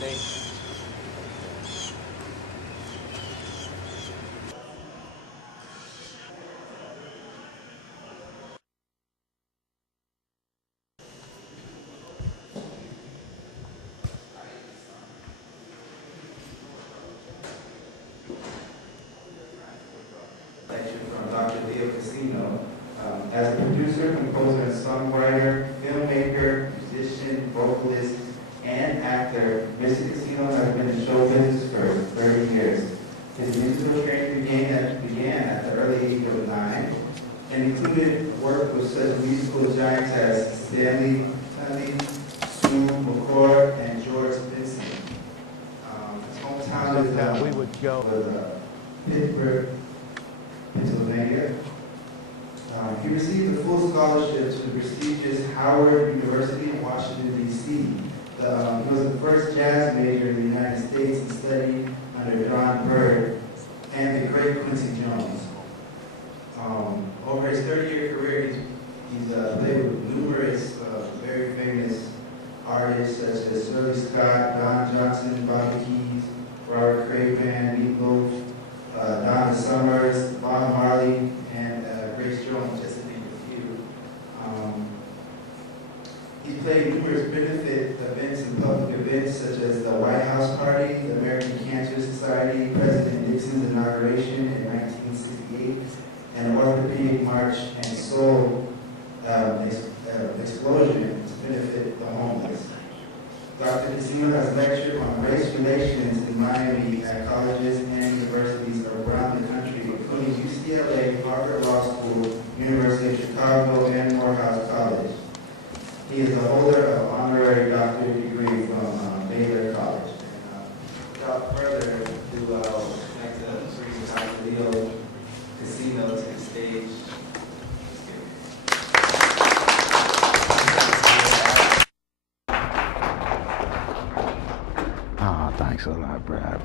name. Lecture from Dr. Theo Casino. As a producer, composer, and songwriter, filmmaker, musician, vocalist, and actor, Mr. Casino has been in show business for 30 years. His musical training began at the early age of 9 and included work with such musical giants as Stanley Tucci, Sue McCord, and George Benson. His hometown was Pittsburgh, Pennsylvania. He received a full scholarship to the prestigious Howard University in Washington, D.C. He was the first jazz major in the United States and studied under John Bird and the great Quincy Jones. Over his 30-year career, he's played with numerous very famous artists such as Shirley Scott, Don Johnson, Bobby Keys, Robert Craven, Meatloaf, Donna Summers, Bob Marley, and Grace Jones, just to name a few. He played numerous benefit events and public events such as the White House Party, the American Cancer Society, President Nixon's inauguration in 1968, and the Orthopedic March and Soul Explosion to benefit the homeless. Dr. Casino has lectured on race relations in Miami at colleges and universities around the country, including UCLA, Harvard Law School, University of Chicago, and Morehouse College. He is the holder of honorary doctorate degree from Baylor College. Without further ado, I'd like to bring Dr. Leo Casino to the stage. Thanks a lot, Brad.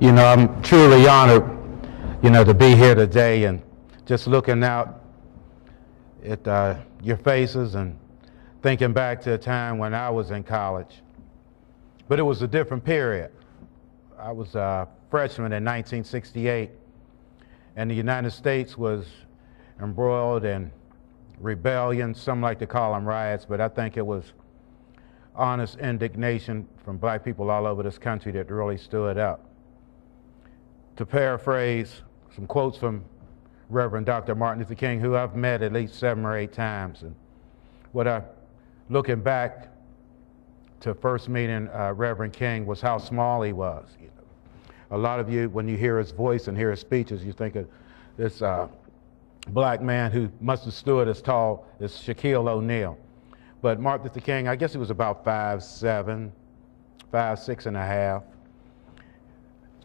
You know, I'm truly honored, to be here today and just looking out at your faces and thinking back to a time when I was in college. But it was a different period. I was a freshman in 1968, and the United States was embroiled in rebellion. Some like to call them riots, but I think it was honest indignation from black people all over this country that really stood up. To paraphrase some quotes from Reverend Dr. Martin Luther King, who I've met at least 7 or 8 times, and looking back to first meeting Reverend King was how small he was. A lot of you, when you hear his voice and hear his speeches, you think of this black man who must have stood as tall as Shaquille O'Neal. But Martin Luther King, I guess he was about 5'7", 5'6 and a half.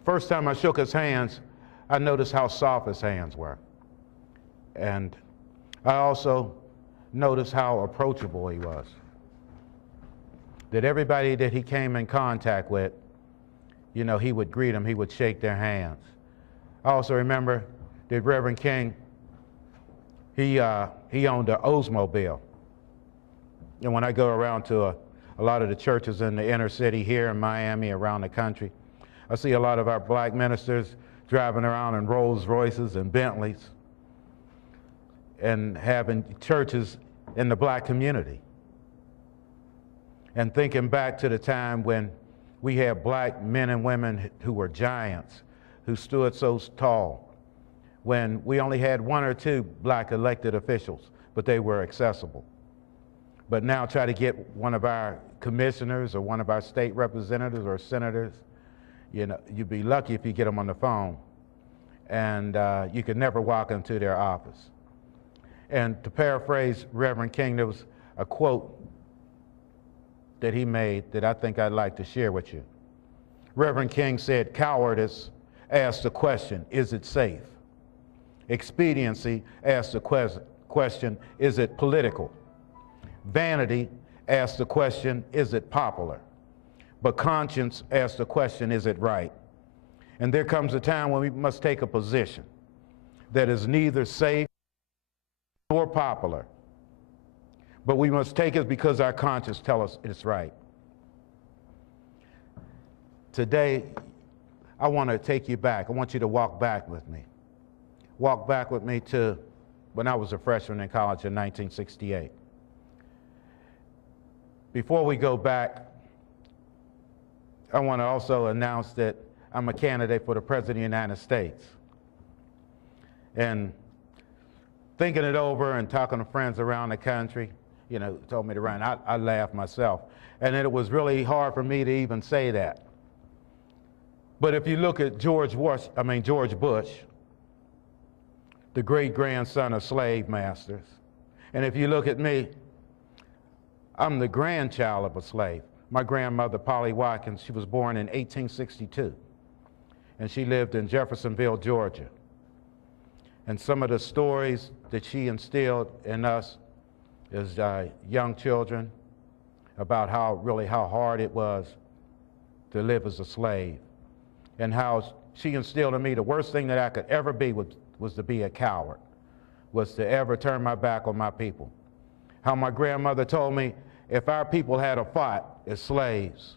First time I shook his hands, I noticed how soft his hands were. And I also noticed how approachable he was. That everybody that he came in contact with, he would greet them, he would shake their hands. I also remember that Reverend King, he owned an Oldsmobile. And when I go around to a lot of the churches in the inner city here in Miami, around the country, I see a lot of our black ministers driving around in Rolls Royces and Bentleys and having churches in the black community. And thinking back to the time when we had black men and women who were giants, who stood so tall, when we only had 1 or 2 black elected officials, but they were accessible. But now try to get one of our commissioners or one of our state representatives or senators, you'd be lucky if you get them on the phone, and you could never walk into their office. And to paraphrase Reverend King, there was a quote that he made that I think I'd like to share with you. Reverend King said, "Cowardice asks the question, is it safe? Expediency asks the question, is it political? Vanity asks the question, is it popular? But conscience asks the question, is it right? And there comes a time when we must take a position that is neither safe more popular. But we must take it because our conscience tells us it's right. Today, I want to take you back. I want you to walk back with me. Walk back with me to when I was a freshman in college in 1968. Before we go back, I want to also announce that I'm a candidate for the President of the United States. And thinking it over and talking to friends around the country, told me to run. I laughed myself. And it was really hard for me to even say that. But if you look at George Bush, the great-grandson of slave masters, and if you look at me, I'm the grandchild of a slave. My grandmother, Polly Watkins, she was born in 1862, and she lived in Jeffersonville, Georgia. And some of the stories that she instilled in us as young children about how hard it was to live as a slave, and how she instilled in me the worst thing that I could ever be was to be a coward, was to ever turn my back on my people. How my grandmother told me if our people had fought as slaves,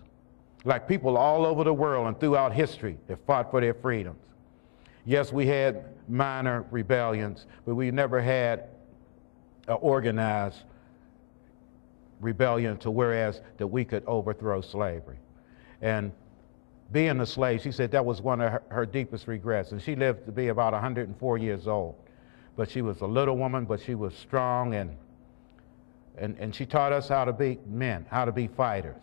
like people all over the world and throughout history that fought for their freedoms. Yes, we had minor rebellions, but we never had an organized rebellion to whereas that we could overthrow slavery. And being a slave, she said that was one of her deepest regrets. And she lived to be about 104 years old. But she was a little woman, but she was strong, and she taught us how to be men, how to be fighters,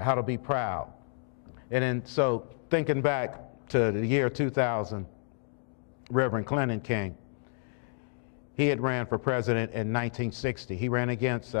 how to be proud. And then, so thinking back to the year 2000, Reverend Clinton King, he had ran for president in 1960. He ran against